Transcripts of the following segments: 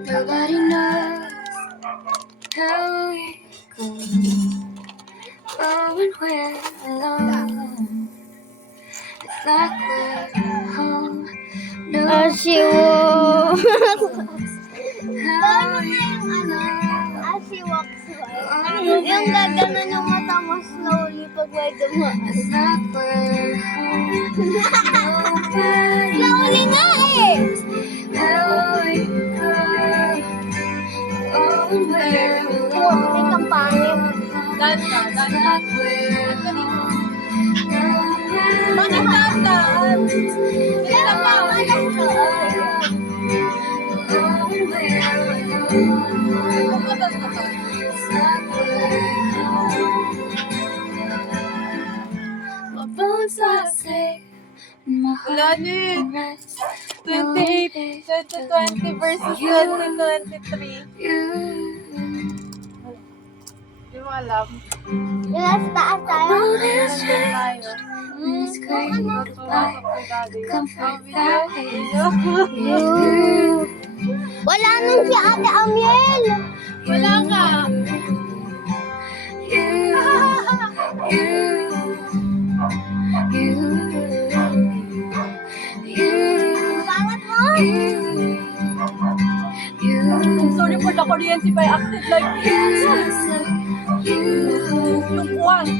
Nobody knows how it goes. Oh, when we're alone, it's like we're home. As you walk. How it goes. As you walk slow. Yung gaganon yung mata mo slowly pag may dumaan. It's like we're home. Nobody Slowly nga eh! how it goes. Oh, when we're Huwag may alone, kampangin. it's like we're home. Bakit tandaan? Kaya naman ito. Oh, when we're alone, it's like we're home. My bones are safe, and my heart can rest. 28, 2020 versus 2023. You, Di mo alam. Yung nasa taas tayo. all this Nandun change, tayo. it's great goodbye. Comfort that is you. Wala nang si Ate Amiel. Wala nga. You, Bakit mo? Sorry for the kuryente, but I acted like this. Yung one.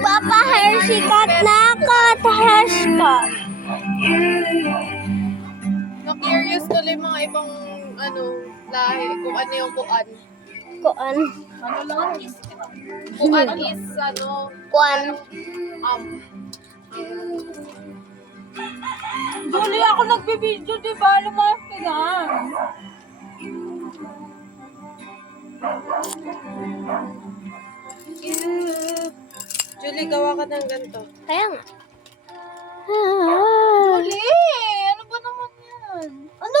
Papa Hershey cut na cut haircut. Na-curious tuloy mga ibang lahi, kung ano yung kuan. Kuan. Ano lang? Kuan is, Kuan. Julie, ako nagbibideo, di ba? Lumas ka na. Julie, gawa ka ng ganito. Kaya nga. Julie! Ano ba naman yan? Ano?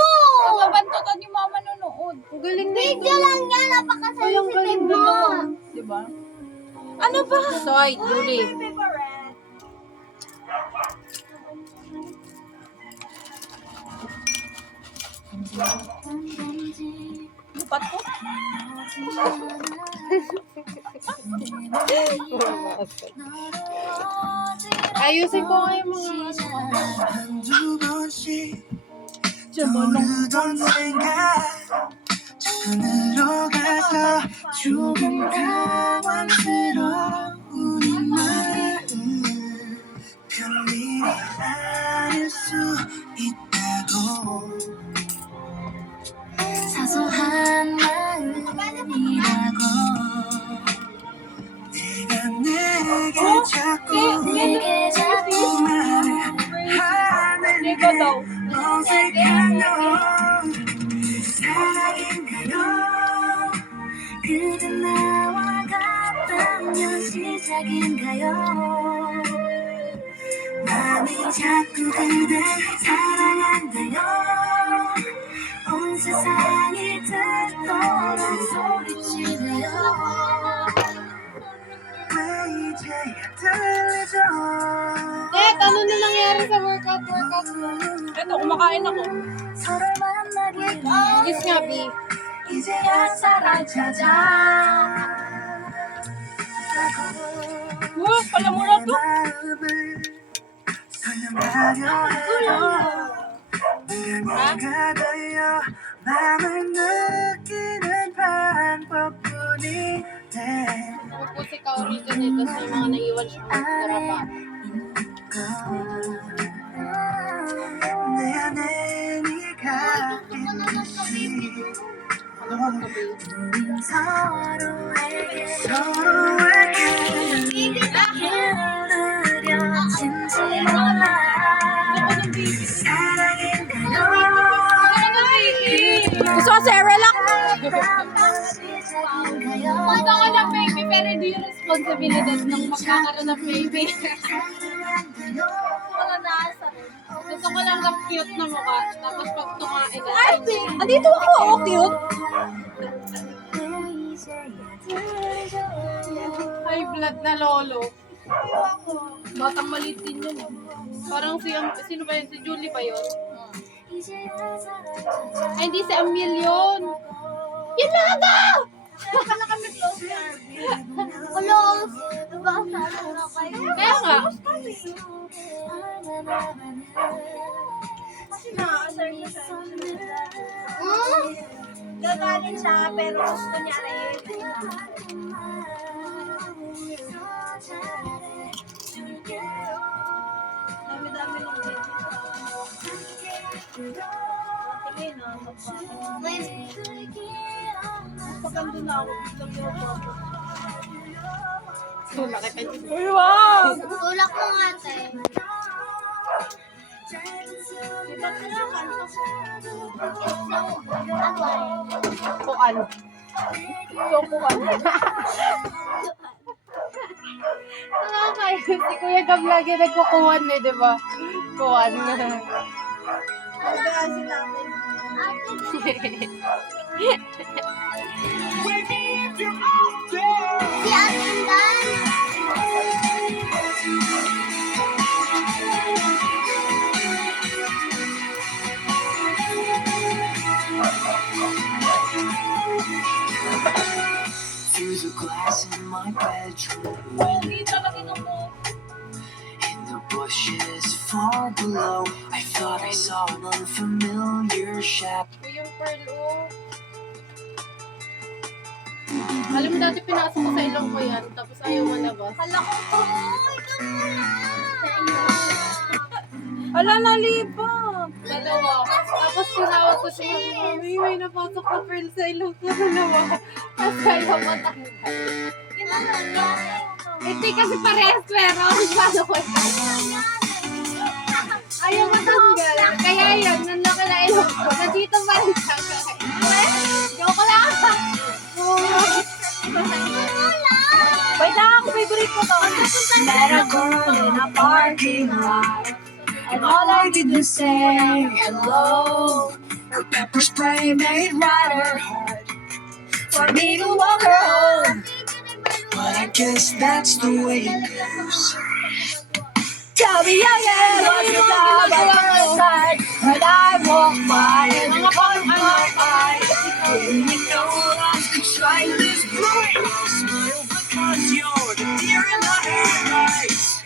Mabantukan yung mama nanonood. Ang galing na Video lang yan. Napaka-sensitive mo. Di ba? Ano ba? Soy, Julie. Lupat ko? Ayusin ko nga yung mga 한두 번씩 Jamalong. 떠오르던 생각 천으로 가서 조금 당황스러운 이 마음 편밀히 않을 수 있다고 사소한 마음이라고 내가 내게 자꾸 내게 자꾸 말을 Ikaw daw. 하는 어색한 너 사랑인가요 그댄 나와 같다면 시작인가요 마음이 자꾸 그댈 사랑한다요 온 세상이 듣도록 소리치네요 왜 이제야 들리죠 Ted, ano na nangyari sa workout mo? Ito, kumakain ako. 서로를 만나길 Yes nga, B. 이제야 사랑 찾아 Pala mo na to. 마음을 설명하려 해도 내가 되어 마음을 느끼는 방법뿐인데 Ako si Kaori dyan eh, tapos may mga naiwan siya. Sarapa. 내 안에 네가 있듯이 우린 서로에게 힘들여진지 몰라 사랑인가요 Gusto ko si Relax. 시작인가요 Gusto ko ng baby, pero hindi yung responsibilidad ng magkakaroon ng baby. Wala nasa. Gusto ko lang ng cute na mukha. Tapos pag tumain na. Ay, andito ako. Oh, cute. High blood na lolo. Batang maliit din yun. Parang sino ba yun? Si Julie ba yun? Ay, hindi si Amil yun. Yun lang daw! Close. Diba, saan na kayo? Kaya nga. Kasi na-assert na siya. Hmm? Gagaling siya, pero gusto niya ay dami-dami ng baby. Tingin na, pagkando na ako, biglang yung photo. Tulak kita yun. Uy, wow! Tulak mo nga, te. Iba ka na, kanta ko. Kuan. So, kuan. Nakakayo. Si Kuya Gab lagi nagkukuhan eh, di ba? Kuhan. Kaya sila ako. Si Atindan. Through the glass in my bedroom window, in the bushes far below, I thought I saw an unfamiliar shape. Yung pearl, oh. Alam mo dati pinasok ko sa ilong ko yan, tapos ayaw malabas. Hala ko po. Hala, nalibang. Dalawa. Tapos tinawag ko siya, Mami, may napasok na pearl sa ilong ko. Dalawa. Tapos ayaw matanggal. Hindi kasi parehas pero paano ko ayaw matanggal. Kaya yun, nandun ka na ilong ko. Nandito pa rin siya. Joke lang. Wait lang, favorite ko to. Met a girl in a parking lot, and all I did was say hello. Her pepper spray made right her heart, For me to walk her home. but I guess that's the way it goes. Tell me again what you thought at first sight when I walked by and you caught my eye. Didn't you know love could shine this bright? I'll smile because you're the deer in the headlights.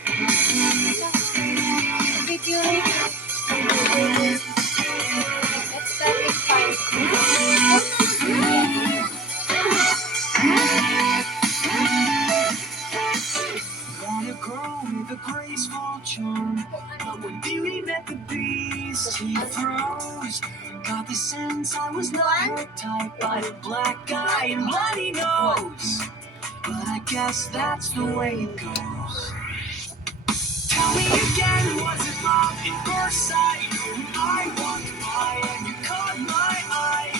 Got a girl with a graceful charm, but when beauty met the beast, she froze. Got the sense I was not her type, by a black eye and bloody nose. But I guess that's the way it goes. Tell me again, was it love at first sight? I walked by and you caught my eye.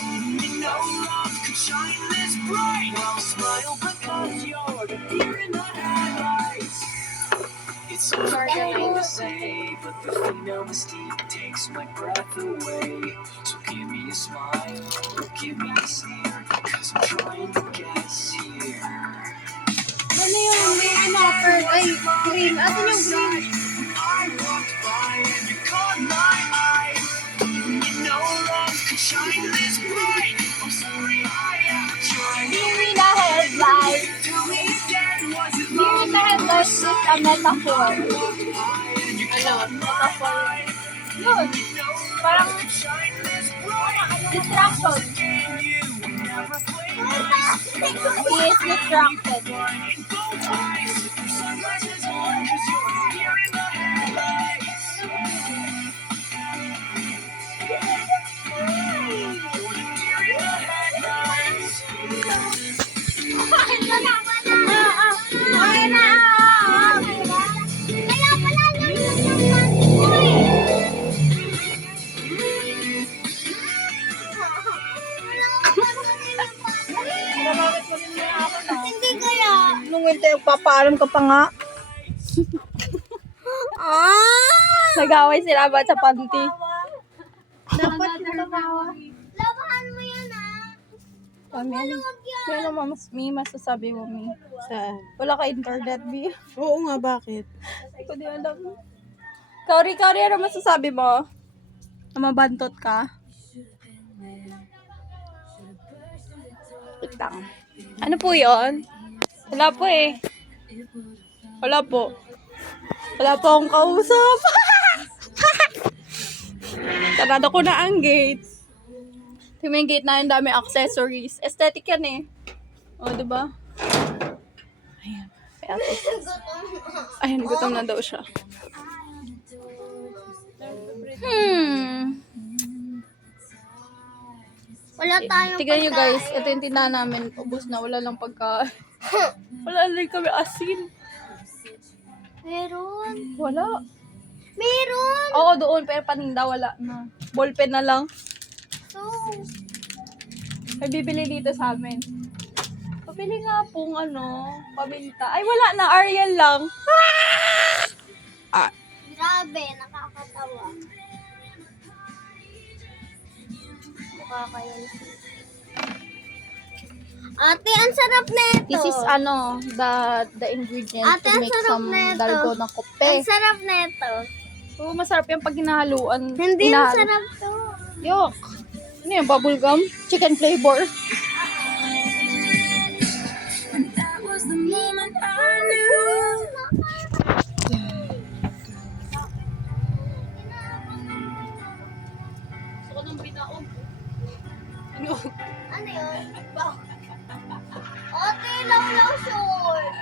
Didn't you know love could shine this bright? I'll smile because you're the deer in the headlights. It's so hard to say, but the female mystique takes my breath away. So give me a smile, or give me a sneer, cause I'm trying to guess here. Ano yung may ano, pearl? Ay, green. Asan yung green? I walked by and you caught my eye. You know love could shine this bright. I'm sorry I ever tried. Deer in the headlight. Tell me again, was it Deer in the headlight is a metaphor. walked by and you caught my eye? Yun. Parang Shine this bright. distraction. And you never played He is distracted. in both eyes. Your sunglasses on, cause you're a deer in the headlights. You're the deer in the headlights. Okay na. Kaya pala lang Hindi kaya. Nung winter, papaalam ka pa nga. Nag-away sila ba sa panty? Dapat natawa. Labahan mo yan, Kaya naman may masasabi mo, Mi? Saan? Wala ka internet, Mi? Oo nga, bakit? Hindi ko di alam. Kauri, ano masasabi mo? Mabantot ka? Wait lang. Ano po yon? Wala po eh. Wala po. Wala po akong kausap. Sarado ko na ang gate. Tingnan mo yung gate na yung dami accessories. Aesthetic yan eh. O, diba? Ayan. Ayan, gutom na daw siya. Wala tayong Tignan nyo guys, ito yung tindahan namin. Ubus na, wala lang pagka... wala lang kami asin. Meron. Wala. Meron. Oo, doon, pero paninda, wala na. Ballpen na lang. So, May bibili dito sa amin. Pabili nga pong paminta. Ay, wala na, Ariel lang. grabe, nakakatawa. Ate, ang sarap nito. This is the ingredient Ate, to ang make sarap some nito. dalgona Ang kope. sarap nito. Oo, masarap yan pag hinahaluan. Hindi ang sarap to. Yok. Ano yan, bubblegum? Chicken flavor. That was the moment I knew. Gusto ko ng binaog. Ano yun? Ate, lawlaw short.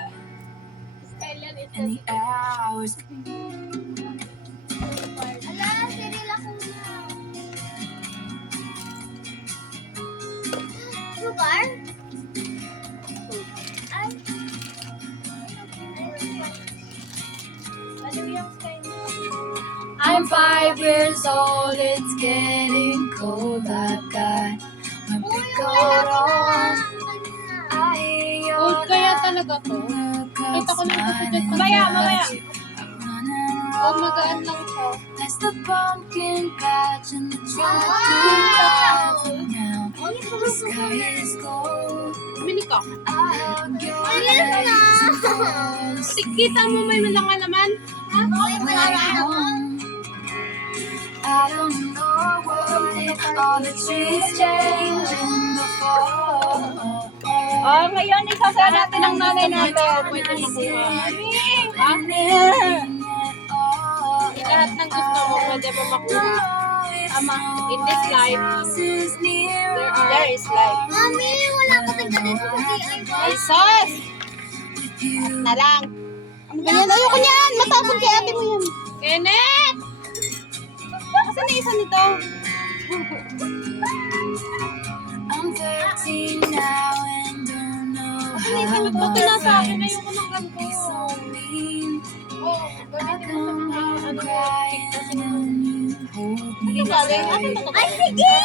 And the hours Ala, Cyril ako na. Sugar? Ay. Ano yung style mo? I'm 5 years old, it's getting cold. I've got my Uy, big yung coat lalaki on. na. I hear Old your kaya talaga to. Kita ko lang kasi dyan. Mamaya. Oh, magaan lang siya. That's the pumpkin patch and the truck Wow! now. The sky is gold. Bumili ka. I hug your Ayun na. legs and falls. Kita mo may malanga naman. Ha? Uy, wala naman. I don't know why all the trees change in the fall. Oh, ngayon, isasayaw natin ang nanay natin. Pwede makuha. Ha? Lahat ng gusto mo, pwede mo makuha. Ama, In this life, there is life. Mami, wala ka ng ganito sa DIY. ay sus! Na lang. Ano ganyan? Ayoko niyan. Matapon kay ate mo yan. Kenneth! Kasi na isa nito. I'm 13 now and don't know Buti how na sa akin, much ayoko ng ganito. so mean. Oh, gamitin mo sa mga Crying when you hold me galing? tight. Atin to? Ay, sige!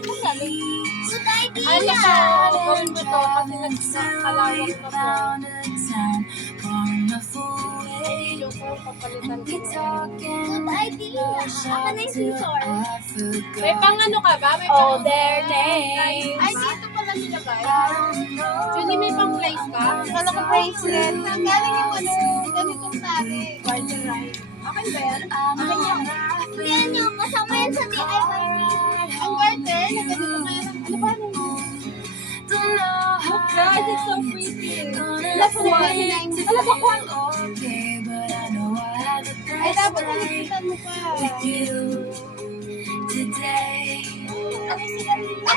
Saan galing? Good idea! Alam ko, gawin mo to kasi nagkalawak na po. Found a town far enough away. Yung ko, papalitan We ko. talking Good idea. Akin na yung scissor. I forgot. May pang ano ka ba? May Oh, pang... their names. Ay, dito pala nilagay. I don't know. Julie, may pang place ka? Kala ko bracelet. Saan galing yung ganitong tali? Garden ride. Okay ba yan? Hindi yan yung kasama yan sa DIY. Ang garden, na ganito kaya. Ano ba nun? Don't know how God, it's so pretty. Last one. Alam ko kung okay, but I know I had the Ay, best dapat life nalikitan mo pa. with you today. Ano sila nila?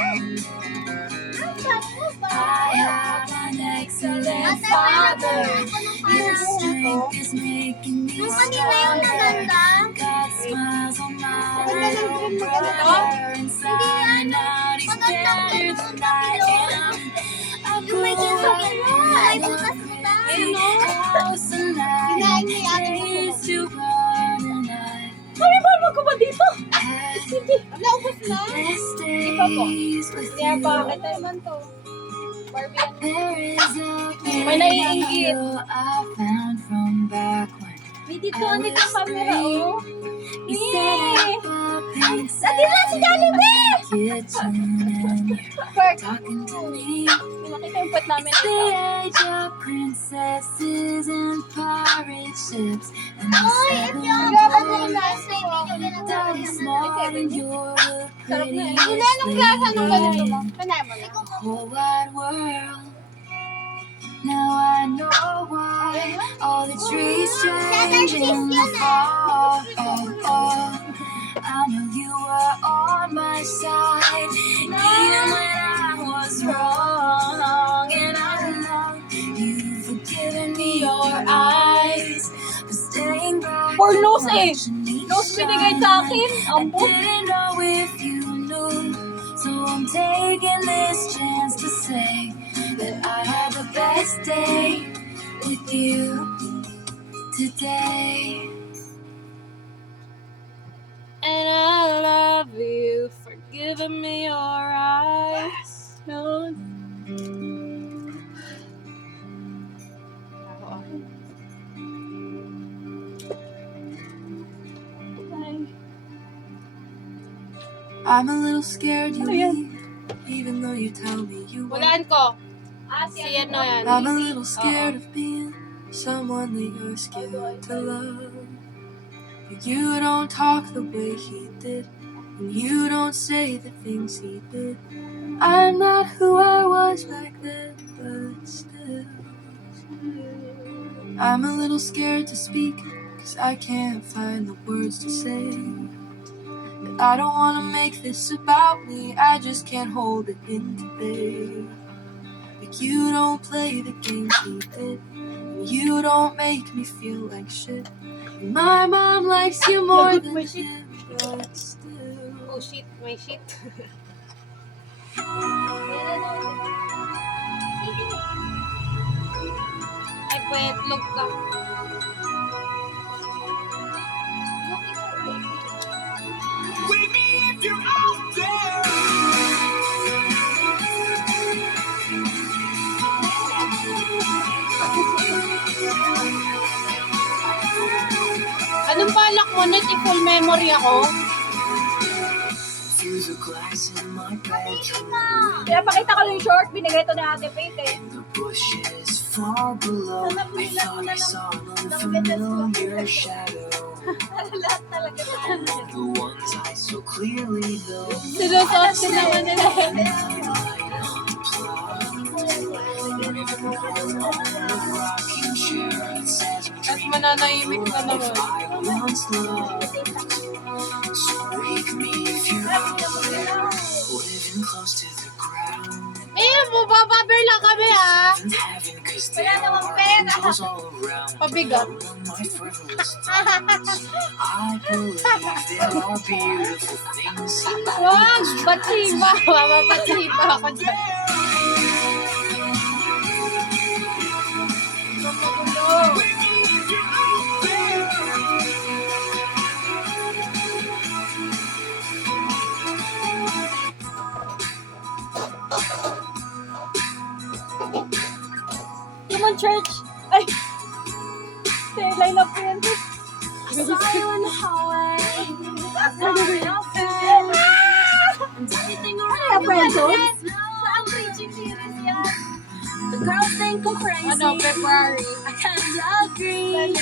Ang sarap mo ba? I have an excellent Ate, father. meron ako ng His parang strength is making me Nung kanina yung naganda. God smiles on my Ganda ng little green mo ganito? brother inside out. He's Maganda ang better ganito than I am. I Yung may grew ginto up may butas-butas. Ayun, no? house and Kinain niya yung ating days to run and I Kami ba magkuba dito? had Naubos na? best Iba po. days with Kaya you. bakit naman to? Barbie yan. There is a May naiinggit. video I found from back when May dito, ano yung camera, oh. you set up a pink Dati na si Jollibee! kitchen and you're talking to me. Makita yung puwet namin It's the ito. age of princesses and pirate ships. And the seven Dapat na yung wonders. last time, hindi nyo Daddy smart and you're the prettiest Hindi, anong klasa nung ganito mo? lady Kanay mo in na. the whole wide world. Now I know why all the trees change in the fall. I know you were on my side even when I was wrong, and I know you've forgiven me your eyes for staying back. For nose to eh. watch me Nose binigay sa akin. I Ambo. didn't know if you knew, so I'm taking this chance to say that I had the best day with you today. And I love you for giving me your eyes. No. I'm a little scared you Ano yan? leave, even though you tell me you won't. Walaan ko. Si Si ano yan. I'm a little scared of being someone that you're scared to love. But you don't talk the way he did, and you don't say the things he did. I'm not who I was back then, but still. I'm a little scared to speak, 'cause I can't find the words to say. But I don't wanna make this about me, I just can't hold it in today. But you don't play the games he did, and you don't make me feel like shit. And my mom likes you more than him, but still. Oh shit, my shit. Ay, pwetlog ka. Wake me if you're out there. Anong balak mo? Net, full memory ako. Through the glass in my bedroom, Kaya pakita ko yung short, binigay ito na Ate Faith eh. in the bushes far below, I thought I saw an unfamiliar shadow. Lahat talaga tayo. The ones I so clearly know. Sinusuot din naman nila. Rocking chair that says At mananahimik na naman. I once loved. So wake me if you're out there, living close to the ground. Eh, bubababer lang kami ah. In heaven, 'cause Wala there namang are pera. angels all around. Pabigat. Among my frivolous thoughts, I believe there are beautiful things in Wag! Batsiba! Mapapatsiba ako dyan. Human Church. Ay! Tayo, line up ko yan. I saw you in the hallway. Kaya friend zone? I'm preaching serious, yeah. The girls think I'm crazy. Ano, February. I kind of agree.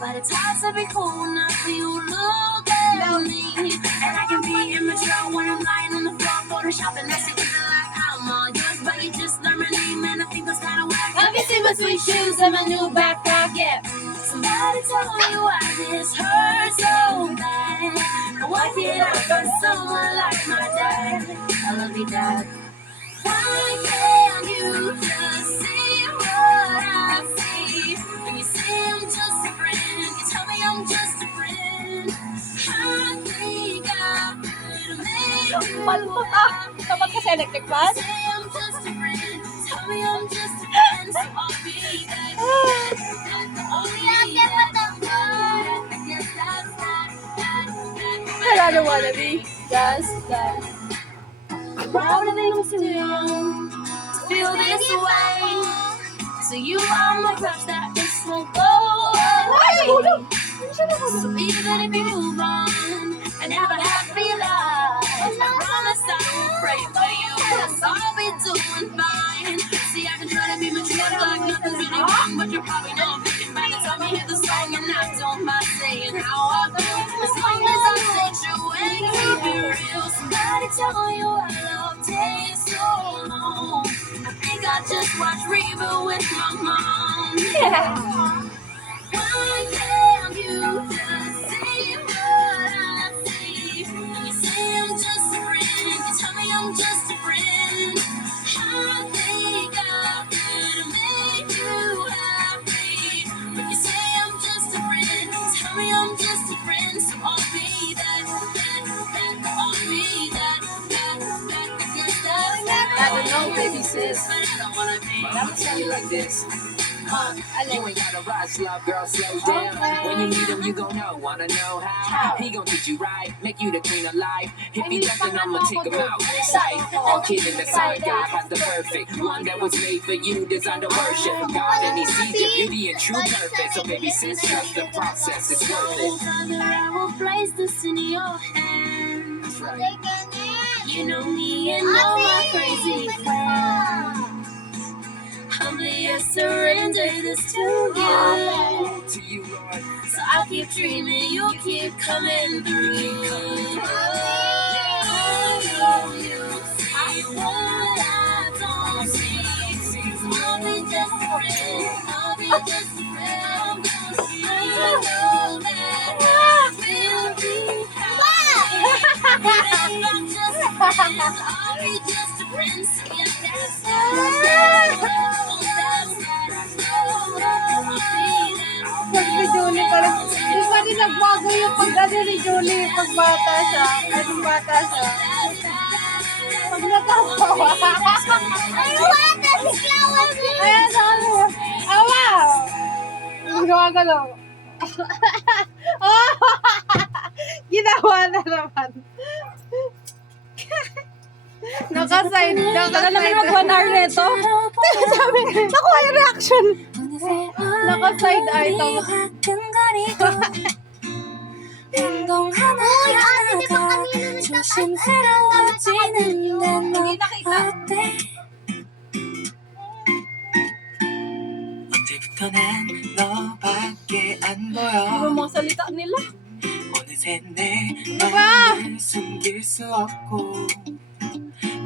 But it's hard to be cool enough for you to look at me. And I can be immature when I'm lying on the floor, photoshopping next to you like I'm all yours. But you just learn my name, and I think that's kind of whack. Have you seen my sweet shoes and my new backpack? Yeah. Somebody tell me why this hurts so bad. And why did I hurt someone like my dad? I love you, Dad. Why can't you just see what I see? When you say I'm just a friend, you tell me I'm just a friend. I think I could make you Palpot ah! Kapag kasi electric fan? say I'm just a friend. Tell me I'm just a friend, so I'll be that. I don't wanna be just that. Proud of being too young to feel this way. So you are my crush that this won't go Ay, nahulog! away. So even if you move on and have a happy life, I promise real. Somebody tell you our love takes so long. I think I just watched Reba with my mom. Why can't you just say what I say? When you say I'm just a friend, you tell me I'm just a friend. I think I could make you happy. When you say I'm just a friend, tell me I'm just a friend. So I'll be that, I'll be that. I don't know, baby sis. But I don't wanna be. But I'ma tell you like this. You ain't gotta rush, love girl, slow down. When you need him, you gon' know, wanna know how. He gon' treat you right, make you the queen of life. If he doesn't, I'ma take him out. Sight, all kidding aside, God has the perfect one that was made for you, designed to worship God, and he sees your beauty and true purpose. So baby, sis, trust the process, it's worth it. Father, I will place this in your hands. You know me and all my crazy plans. Humbly I surrender this to you. To you, Lord. So I'll keep dreaming, you'll keep coming through. Oh, you see what I don't see. I'll be just a friend, I'll be just a friend. I know that I will be happy. But I'm not just a friend, I'll be just a friend. So yeah, that's Pag si Julie pa rin. Di ba din nagbago yung pag-ano ni Julie pag bata siya? Naging bata siya. Pag natawa. Ayan, sabi mo. Awa! Gumagalaw. Oh! Ginawa na naman. Nakaside. Tagal naman mag 1 hour nito. Sabi, nakuha yung reaction. Naka-side eye to. 행동 하나하나가 조심스러워지는데 너 어때? 언제부터 난 너밖에 안 보여. Ano mga salita nila? 어느새 내 봐! 마음을 숨길 수 없고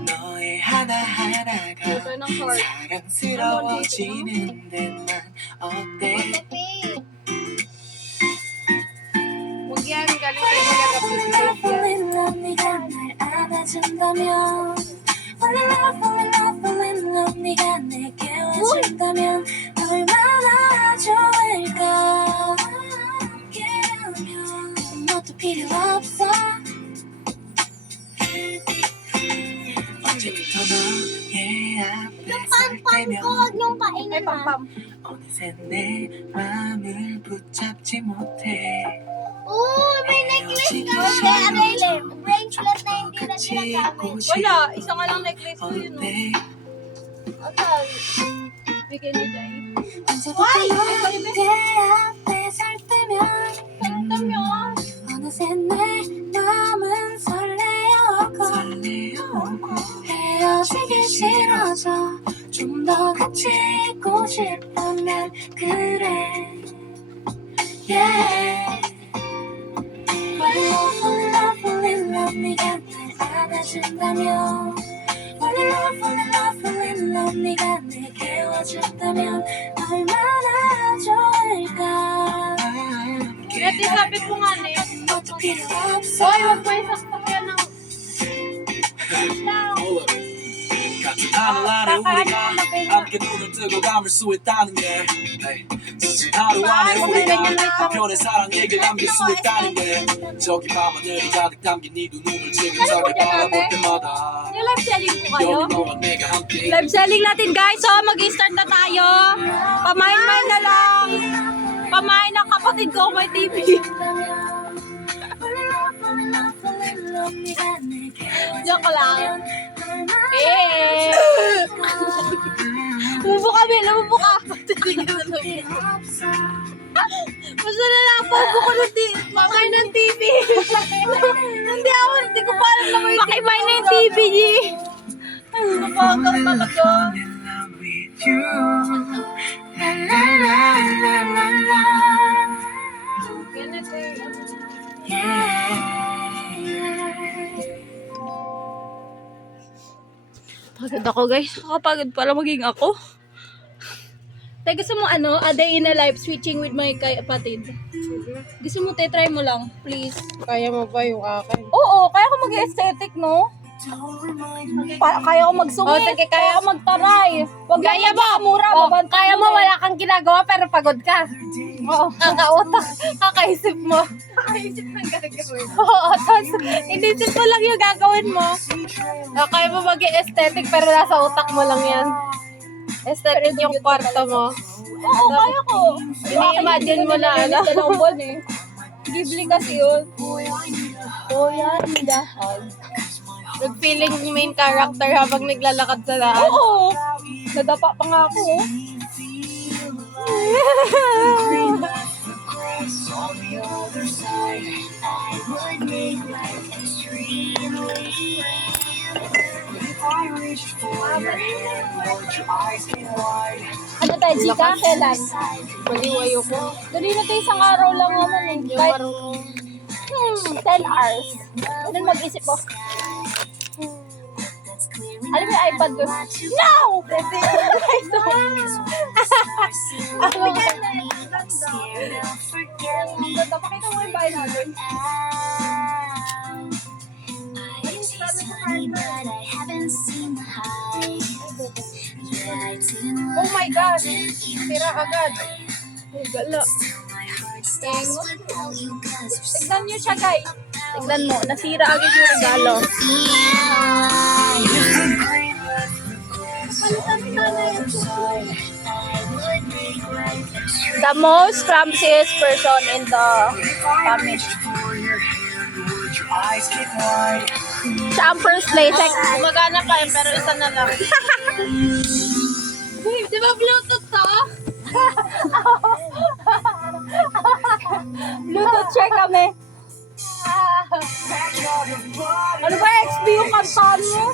너의 하나하나가 Ito ng heart. 사랑스러워지는데 난 어때? Huwag yan, galing kayo nag-appreciate Fall yan. in love 네가 날 안아준다면 Fall in love, fall in love, fall in love 네가 내게 와준다면 얼마나 좋을까 함께라면 아무것도 필요 없어 언제부터 너의 앞에 설 때면 Ay, pam-pam. 어느새 내 마음을 붙잡지 못해 헤어지기 싫어서 bracelet na hindi na 같이 ginagamit. 있고 싶어 Wala, isa nga lang necklace ko yun. 어때? Bigay ni Jai. 언제부터 너의 앞에 설 때면 어느새 내 마음은 설레어오고 설레어오고 헤어지기 싫어서 좀 더 같이 있고 싶다면 그래 yeah. Fall in love, fall in love, fall in love 네가 날 안아준다면 Fall in love, fall in love, fall in love 네가 내게 와준다면 얼마나 좋을까 Kasi sabi ko nga, ne. 아무것도 필요 없어 Hoy, huwag mo isaksak yan ng... 같은 하늘 아래 우리가 함께 눈을 뜨고 감을 수 있다는 게 지친 하루 안에 우리가 한편의 사랑 얘기를 남길 수 있다는 게 저기 밤하늘이 가득 담긴 네 두 눈을 지근하게 바라볼 때마다 Yung live selling po kayo? 여기 너와 내가 함께 Live selling natin guys, so mag-start na tayo. Pamain-main na lang. Pamain ng kapatid ko may TV. Joke lang. Eh. Lumubo kami, lumubo ka. Basta na lang po ko ng pamain ng TV. Hindi ko pa alam na may Pakibay na yung TV, G. Napakang talaga. in love with you la la la la la la Ganito eh. yeah Pagod ako guys. Nakakapagod pala maging ako. Tay, gusto mo ano? A day in a life switching with my kapatid. Gusto mo, te, try mo lang. Please. Kaya mo ba yung akin? Oo, kaya ko mag-aesthetic, no? Kaya ko magsungit. Oh, sige, kaya ko magtaray. Huwag Kaya mo! mura. Oh, kaya mo, wala kang ginagawa pero pagod ka. Oo. Kakautak, kakaisip mo. Nakaisip ng gagawin. Oo, tapos inisip mo lang yung gagawin mo. Kaya mo mag-aesthetic pero nasa utak mo lang yan. Aesthetic yung kwarto mo. Oo, kaya ko. Ini-imagine mo na, ano? Dalawang buwan eh. Ghibli kasi yun. Oh, yan. Dahan. Nag-feeling main character habang naglalakad sa daan. Oo. Nadapa pa nga ako. Oh. On the other side, I would make life extremely rare. If I reached for your hand, would your eyes get wide? Ano tayo, Chika? Kailan? Maliwayo ko. Dali na tayo isang araw lang naman eh. Yung Kahit, marunong. 10 hours. Ganun mag-isip ko. Alam mo yung iPad ko? No! Ganda, pakita mo yung bahay natin. Oh my gosh! Tira agad. Gala. Tignan nyo siya, guys. Tignan mo, nasira agad yung regalo. The most clumsiest person in the family. For your hand, would your eyes get wide? Siya ang first place. Gumagana pa yun, pero isa na lang. Babe, di ba Bluetooth to? Bluetooth check kami. Ano ba XP yung kantaan mo?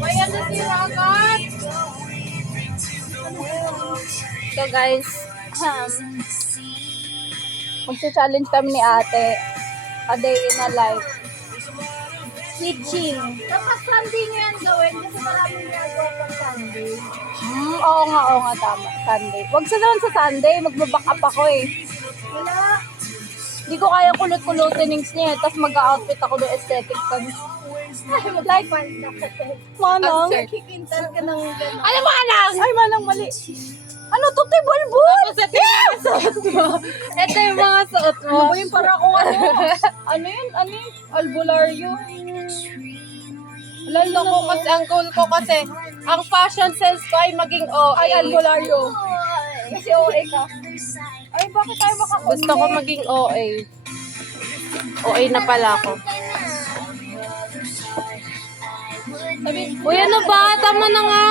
May ano si Ragat? So guys, magsa-challenge kami ni ate. A day in a life. Switching. Dapat Sunday nyo yan gawin kasi maraming ginagawa pang Sunday. Oo nga, tama. Sunday. Wag sa naman sa Sunday, magbaback up ako eh. Wala. Hindi ko kaya kulot-kulotinings niya eh. Tapos mag-outfit ako ng aesthetic kami. Like, Manang. kikintan ka ng gano'n. Ano manang? Ay, manang mali. Ano to, te? Balbon? Yes! Ito yung mga suot mo. Ano ba yun? Para akong ano? Ano yun? Albularyo. Lalo ko kasi, ang cool ko kasi, ang fashion sense ko ay maging OA. Ay, albularyo. Kasi OA ka. Ay, bakit tayo makakonde? Gusto ko maging OA. OA na pala ako. Sabi, Uy, ano ba? Tama na nga.